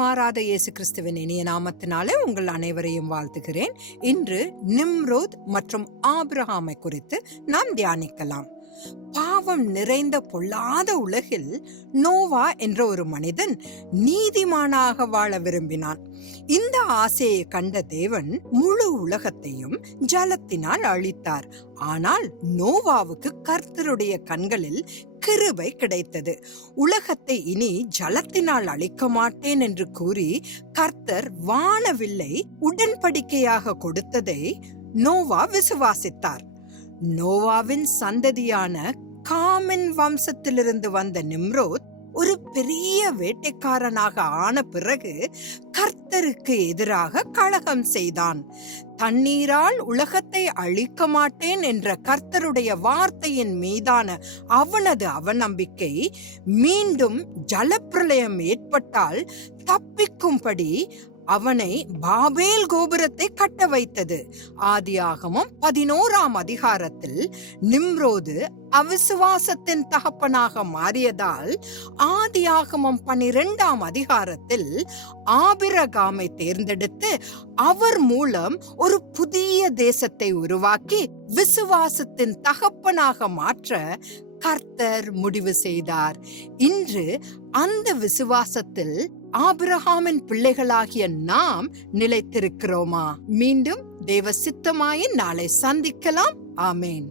மாறாத இயேசு கிறிஸ்துவின் இனிய நாமத்தினாலே உங்கள் அனைவரையும் வாழ்த்துகிறேன். இன்று நிம்ரோத் மற்றும் ஆபிரகாமை குறித்து நாம் தியானிக்கலாம். பாவம் நிறைந்த பொல்லாத உலகில் நோவா என்ற ஒரு மனிதன் நீதிமானாக வாழ விரும்பினான். இந்த ஆசையை கண்ட தேவன் முழு உலகத்தையும் ஜலத்தினால் அழித்தார். ஆனால் நோவாவுக்கு கர்த்தருடைய கண்களில் கிருபை கிடைத்தது. உலகத்தை இனி ஜலத்தினால் அழிக்க மாட்டேன் என்று கூறி கர்த்தர் வானவில்லை உடன்படிக்கையாக கொடுத்ததை நோவா விசுவாசித்தார். நோவாவின் சந்ததியான காமின் வம்சத்திலிருந்து வந்த நிம்ரோத் ஒரு பெரிய வேட்டைக்காரனாக ஆன பிறகு கர்த்தருக்கு எதிராக கலகம் செய்தான். தண்ணீரால் உலகத்தை அழிக்க மாட்டேன் என்ற கர்த்தருடைய வார்த்தையின் மீதான அவனது அவநம்பிக்கை மீண்டும் ஜலப்பிரளயம் ஏற்பட்டால் தப்பிக்கும்படி அவனை பாபேல் கோபுரத்தை கட்ட வைத்தது. ஆதியாகமம் 11ஆம் அதிகாரத்தில் நிம்ரோது அவிசுவாசத்தின் தகப்பனாக மாறியதால் ஆதியாகமம் 12ஆம் அதிகாரத்தில் ஆபிரகாமை தேர்ந்தெடுத்து அவர் மூலம் ஒரு புதிய தேசத்தை உருவாக்கி விசுவாசத்தின் தகப்பனாக மாற்ற கர்த்தர் முடிவு செய்தார். இன்று அந்த விசுவாசத்தில் ஆபிரகாமின் பிள்ளைகளாகிய நாம் நிலைத்திருக்கிறோமா? மீண்டும் தேவ சித்தமாய் நாளை சந்திக்கலாம். ஆமேன்.